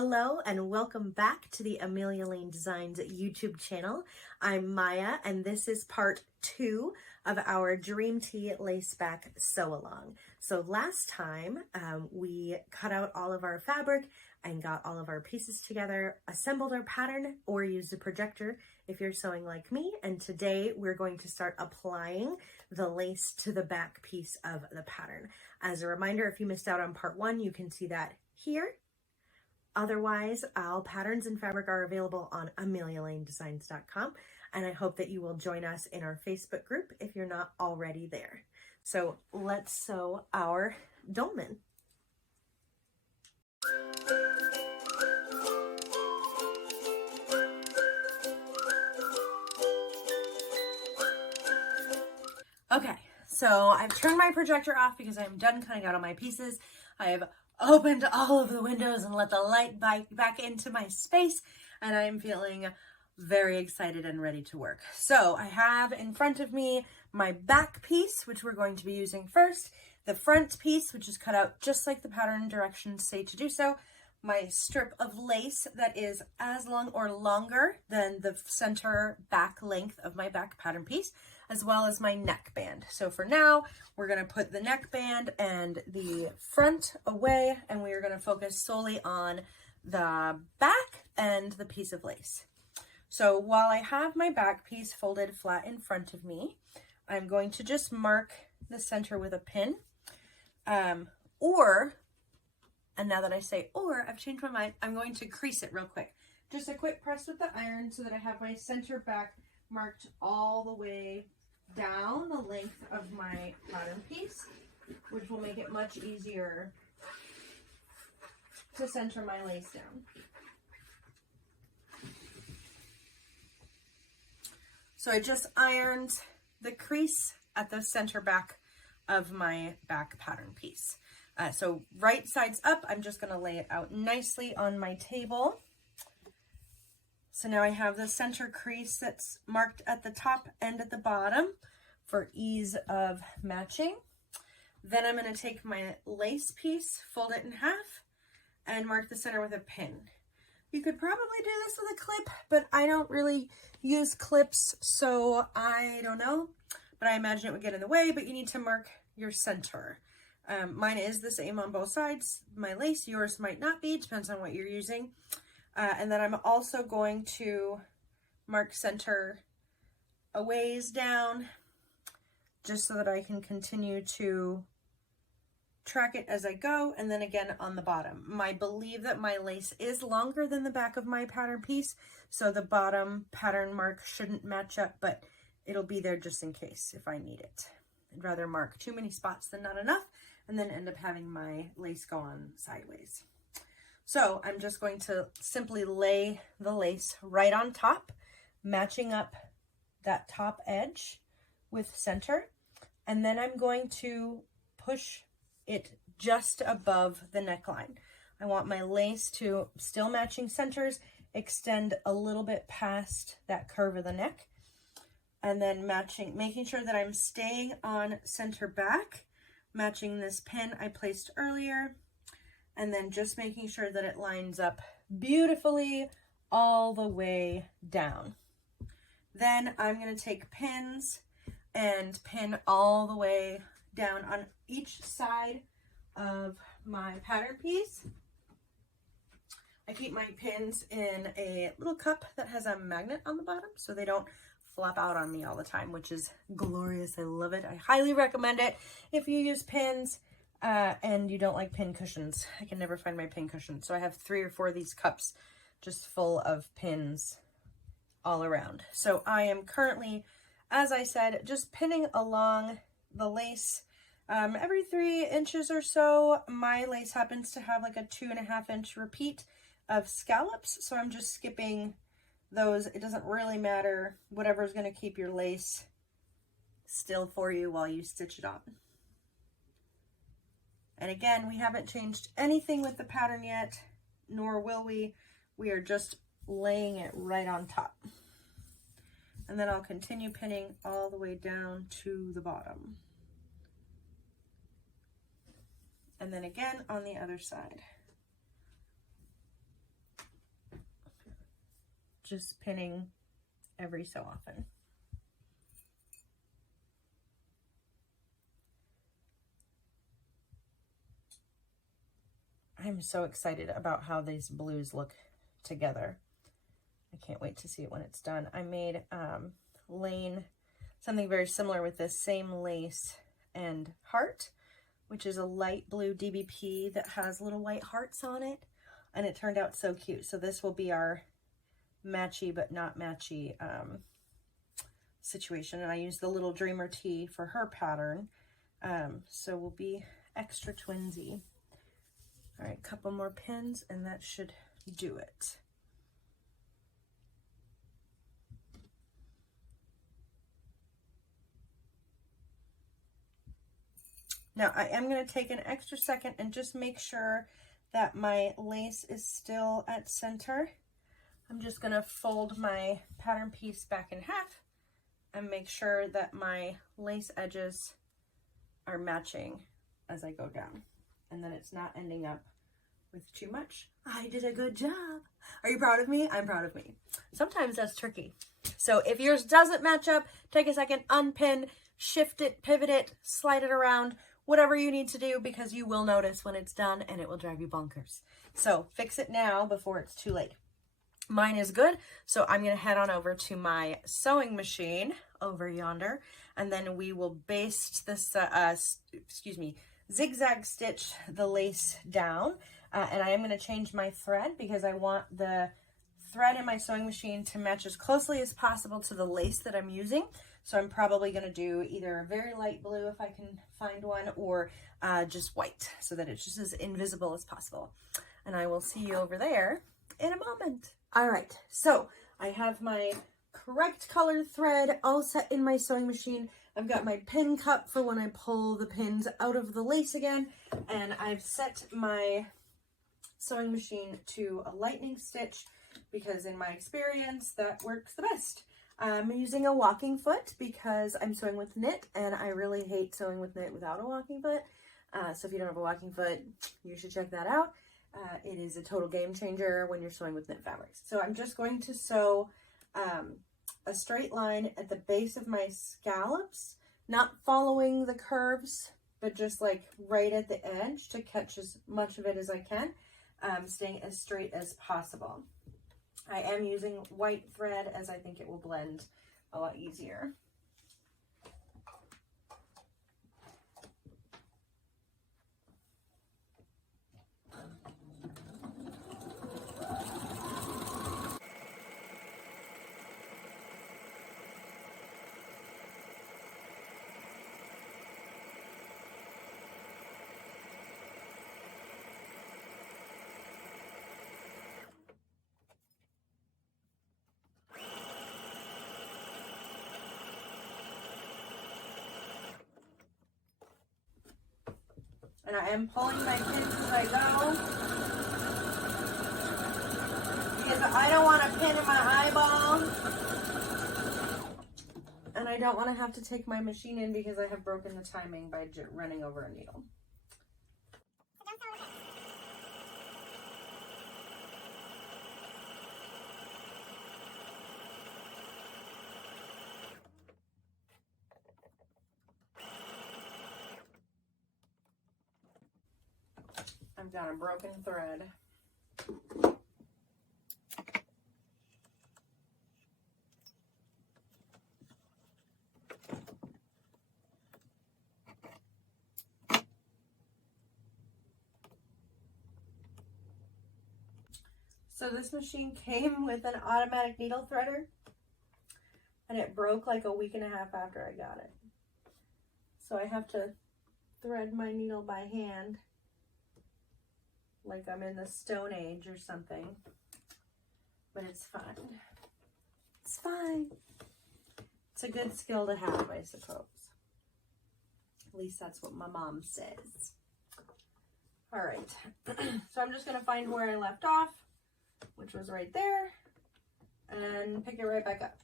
Hello and welcome back to the Amelia Lane Designs YouTube channel. I'm Maya and this is part 2 of our Dream Tea Lace Back Sew Along. So last time we cut out all of our fabric and got all of our pieces together, assembled our pattern, or used a projector if you're sewing like me. And today we're going to start applying the lace to the back piece of the pattern. As a reminder, if you missed out on part 1, you can see that here. Otherwise, all patterns and fabric are available on amelialanedesigns.com, and I hope that you will join us in our Facebook group if you're not already there. So let's sew our dolman. Okay, so I've turned my projector off because I'm done cutting out all my pieces. I have opened all of the windows and let the light back into my space, and I'm feeling very excited and ready to work. So I have in front of me my back piece, which we're going to be using first, the front piece, which is cut out just like the pattern directions say to do so, my strip of lace that is as long or longer than the center back length of my back pattern piece, as well as my neckband. So for now, we're gonna put the neckband and the front away, and we are gonna focus solely on the back and the piece of lace. So while I have my back piece folded flat in front of me, I'm going to just mark the center with a pin, and now that I say or, I've changed my mind, I'm going to crease it real quick. Just a quick press with the iron so that I have my center back marked all the way down the length of my pattern piece, which will make it much easier to center my lace down. So I just ironed the crease at the center back of my back pattern piece. So right sides up, I'm just going to lay it out nicely on my table. So now I have the center crease that's marked at the top and at the bottom for ease of matching. Then I'm going to take my lace piece, fold it in half, and mark the center with a pin. You could probably do this with a clip, but I don't really use clips, so I don't know. But I imagine it would get in the way, but you need to mark your center. Mine is the same on both sides. My lace, yours might not be, depends on what you're using. And then I'm also going to mark center a ways down, just so that I can continue to track it as I go, and then again on the bottom. I believe that my lace is longer than the back of my pattern piece, so the bottom pattern mark shouldn't match up, but it'll be there just in case if I need it. I'd rather mark too many spots than not enough, and then end up having my lace go on sideways. So I'm just going to simply lay the lace right on top, matching up that top edge with center, and then I'm going to push it just above the neckline. I want my lace to, still matching centers, extend a little bit past that curve of the neck, and then making sure that I'm staying on center back, matching this pin I placed earlier, and then just making sure that it lines up beautifully all the way down. Then I'm going to take pins and pin all the way down on each side of my pattern piece. I keep my pins in a little cup that has a magnet on the bottom so they don't flop out on me all the time, which is glorious. I love it. I highly recommend it if you use pins and you don't like pin cushions. I can never find my pin cushion, so I have 3 or 4 of these cups just full of pins all around. So I am currently, as I said, just pinning along the lace every 3 inches or so. My lace happens to have like a 2.5 inch repeat of scallops, so I'm just skipping those. It doesn't really matter, whatever's going to keep your lace still for you while you stitch it on. And again, we haven't changed anything with the pattern yet, nor will we. We are just laying it right on top. And then I'll continue pinning all the way down to the bottom. And then again on the other side. just pinning every so often. I'm so excited about how these blues look together. I can't wait to see it when it's done. I made Lane something very similar with this same lace and heart, which is a light blue DBP that has little white hearts on it, and it turned out so cute. So this will be our matchy but not matchy situation, and I used the little Dreamer tee for her pattern, so we'll be extra twinsy. All right, couple more pins and that should do it. Now I am going to take an extra second and just make sure that my lace is still at center. I'm just going to fold my pattern piece back in half and make sure that my lace edges are matching as I go down, and then it's not ending up with too much. I did a good job. Are you proud of me? I'm proud of me. Sometimes that's tricky. So if yours doesn't match up, take a second, unpin, shift it, pivot it, slide it around, whatever you need to do, because you will notice when it's done and it will drive you bonkers. So fix it now before it's too late. Mine is good, so I'm going to head on over to my sewing machine over yonder, and then we will baste this, zigzag stitch the lace down, and I am going to change my thread because I want the thread in my sewing machine to match as closely as possible to the lace that I'm using. So I'm probably going to do either a very light blue if I can find one, or just white, so that it's just as invisible as possible. And I will see you over there in a moment. All right, so I have my correct colored thread all set in my sewing machine. I've got my pin cup for when I pull the pins out of the lace again, and I've set my sewing machine to a lightning stitch because in my experience that works the best. I'm using a walking foot because I'm sewing with knit, and I really hate sewing with knit without a walking foot. So if you don't have a walking foot, you should check that out. It is a total game changer when you're sewing with knit fabrics. So I'm just going to sew a straight line at the base of my scallops, not following the curves, but just like right at the edge to catch as much of it as I can, staying as straight as possible. I am using white thread as I think it will blend a lot easier. And I am pulling my pins as I go, because I don't want a pin in my eyeball, and I don't want to have to take my machine in because I have broken the timing by running over a needle. I've got a broken thread. So this machine came with an automatic needle threader, and it broke like a week and a half after I got it. So I have to thread my needle by hand, like I'm in the Stone Age or something, but it's fine. It's fine. It's a good skill to have, I suppose. At least that's what my mom says. All right, so I'm just gonna find where I left off, which was right there, and pick it right back up.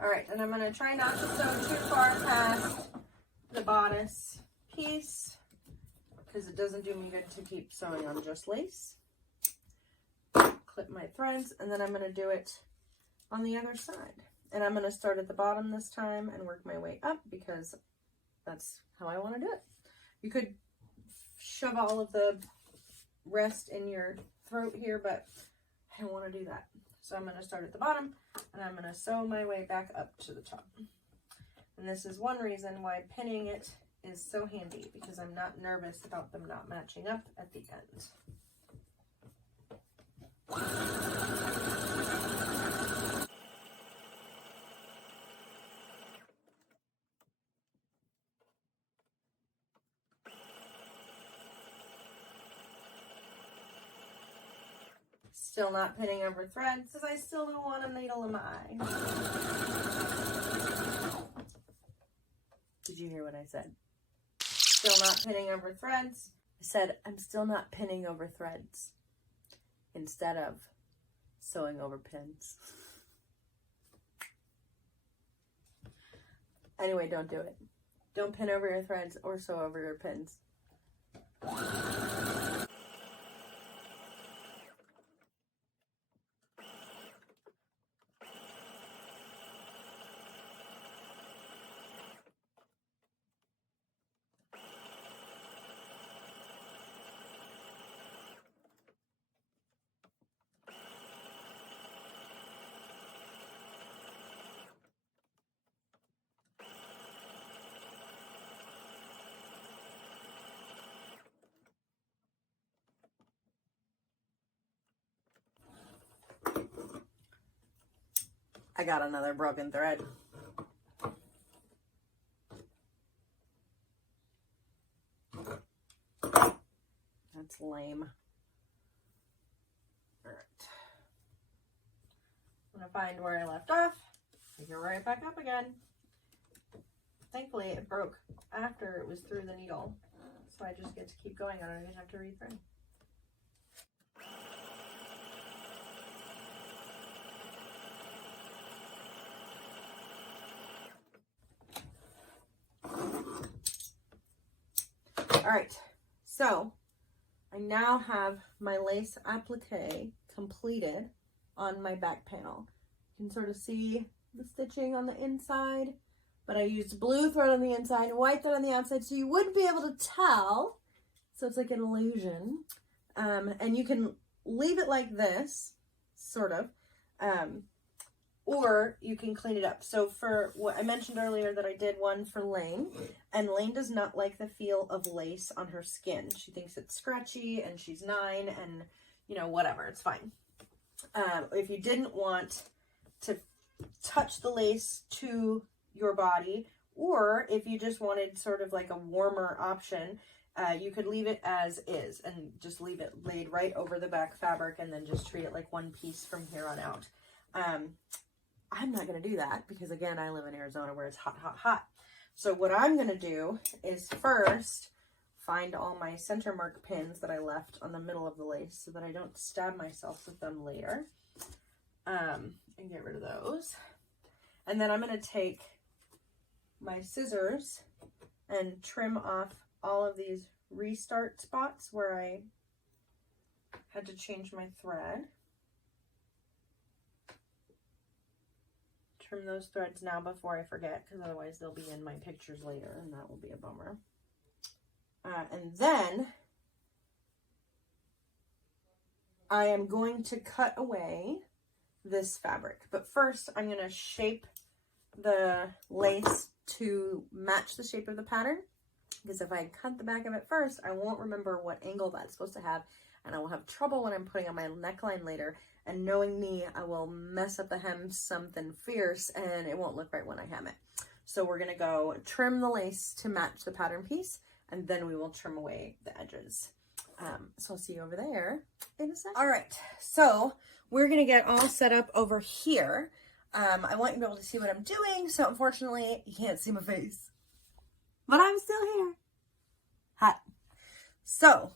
All right, and I'm gonna try not to sew too far past the bodice piece because it doesn't do me good to keep sewing on just lace. Clip my threads, and then I'm gonna do it on the other side. And I'm gonna start at the bottom this time and work my way up because that's how I wanna do it. You could shove all of the rest in your throat here, but I don't wanna do that. So I'm gonna start at the bottom and I'm gonna sew my way back up to the top. And this is one reason why pinning it is so handy, because I'm not nervous about them not matching up at the end. Still not pinning over threads because I still don't want a needle in my eye. Did you hear what I said? Still not pinning over threads. I said I'm still not pinning over threads instead of sewing over pins. Anyway, don't do it. Don't pin over your threads or sew over your pins. I got another broken thread. That's lame. All right. I'm gonna find where I left off. Pick it right back up again. Thankfully, it broke after it was through the needle, so I just get to keep going. I don't even have to rethread. All right, so I now have my lace applique completed on my back panel. You can sort of see the stitching on the inside, but I used blue thread on the inside and white thread on the outside, so you wouldn't be able to tell. So it's like an illusion. And you can leave it like this, sort of, or you can clean it up. So for what I mentioned earlier that I did one for Lane, and Lane does not like the feel of lace on her skin. She thinks it's scratchy, and she's 9, and you know, whatever, it's fine. If you didn't want to touch the lace to your body, or if you just wanted sort of like a warmer option, you could leave it as is and just leave it laid right over the back fabric and then just treat it like one piece from here on out. I'm not going to do that because, again, I live in Arizona where it's hot, hot, hot. So what I'm going to do is first find all my center mark pins that I left on the middle of the lace so that I don't stab myself with them later, and get rid of those. And then I'm going to take my scissors and trim off all of these restart spots where I had to change my thread. Trim those threads now before I forget, because otherwise they'll be in my pictures later and that will be a bummer. And then I am going to cut away this fabric, but first I'm going to shape the lace to match the shape of the pattern, because if I cut the back of it first, I won't remember what angle that's supposed to have, and I will have trouble when I'm putting on my neckline later. And knowing me, I will mess up the hem something fierce and it won't look right when I hem it. So we're gonna go trim the lace to match the pattern piece, and then we will trim away the edges. So I'll see you over there in a second. All right, so we're gonna get all set up over here. I want you to be able to see what I'm doing, so unfortunately you can't see my face, but I'm still here. Hot. So,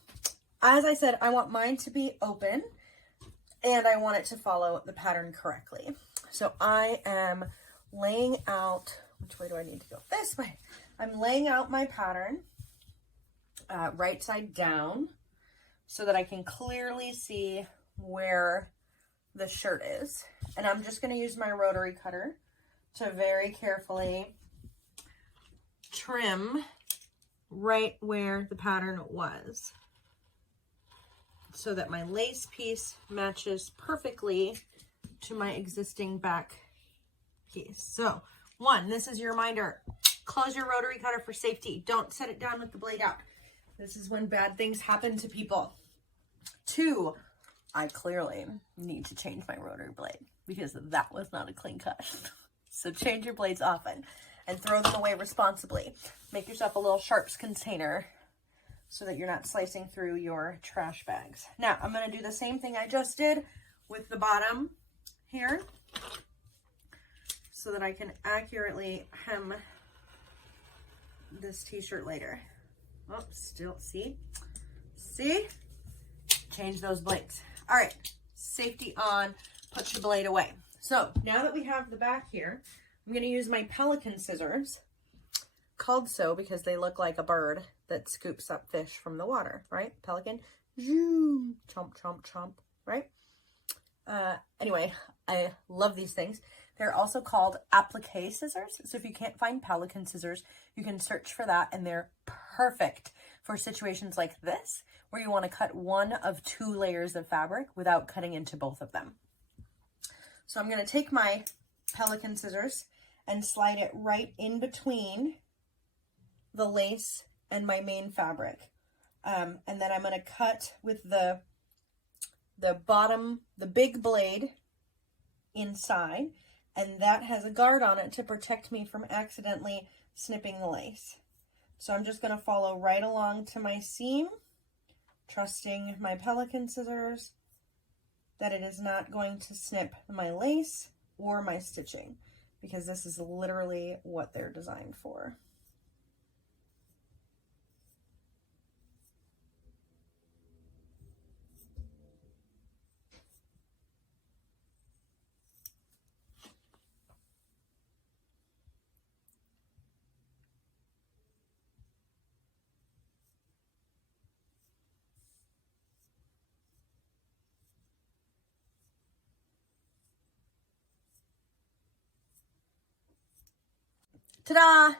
as I said, I want mine to be open, and I want it to follow the pattern correctly. So I am laying out, which way do I need to go? This way. I'm laying out my pattern right side down so that I can clearly see where the shirt is. And I'm just going to use my rotary cutter to very carefully trim right where the pattern was so that my lace piece matches perfectly to my existing back piece. So one, this is your reminder, close your rotary cutter for safety. Don't set it down with the blade out. This is when bad things happen to people. Two, I clearly need to change my rotary blade because that was not a clean cut. So change your blades often and throw them away responsibly. Make yourself a little sharps container so that you're not slicing through your trash bags. Now, I'm going to do the same thing I just did with the bottom here so that I can accurately hem this t-shirt later. Oh, still, see? Change those blades. All right, safety on, put your blade away. So now that we have the back here, I'm going to use my Pelican scissors, called so because they look like a bird that scoops up fish from the water, right? Pelican, zoom, chomp, chomp, chomp, right? Anyway, I love these things. They're also called applique scissors. So if you can't find Pelican scissors, you can search for that, and they're perfect for situations like this, where you want to cut one of two layers of fabric without cutting into both of them. So I'm going to take my Pelican scissors and slide it right in between the lace and my main fabric. And then I'm going to cut with the bottom, the big blade inside, and that has a guard on it to protect me from accidentally snipping the lace. So I'm just going to follow right along to my seam, trusting my Pelican scissors that it is not going to snip my lace or my stitching, because this is literally what they're designed for. Ta-da!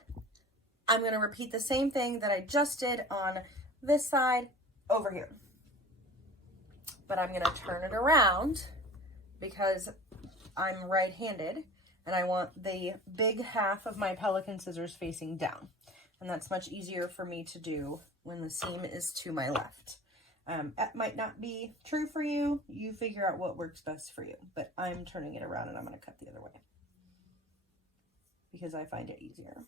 I'm going to repeat the same thing that I just did on this side over here. But I'm going to turn it around because I'm right-handed and I want the big half of my Pelican scissors facing down. And that's much easier for me to do when the seam is to my left. That might not be true for you. You figure out what works best for you. But I'm turning it around and I'm going to cut the other way, because I find it easier.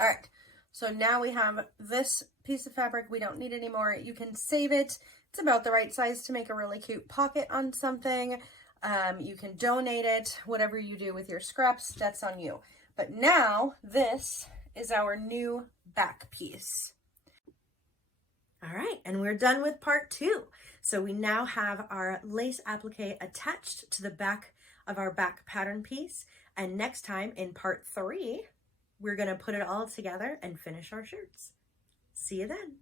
All right, so now we have this piece of fabric. We don't need it anymore. You can save it. It's about the right size to make a really cute pocket on something. You can donate it, whatever you do with your scraps, that's on you. But now this is our new back piece. All right, and we're done with part 2. So we now have our lace applique attached to the back of our back pattern piece. And next time in part 3, we're going to put it all together and finish our shirts. See you then.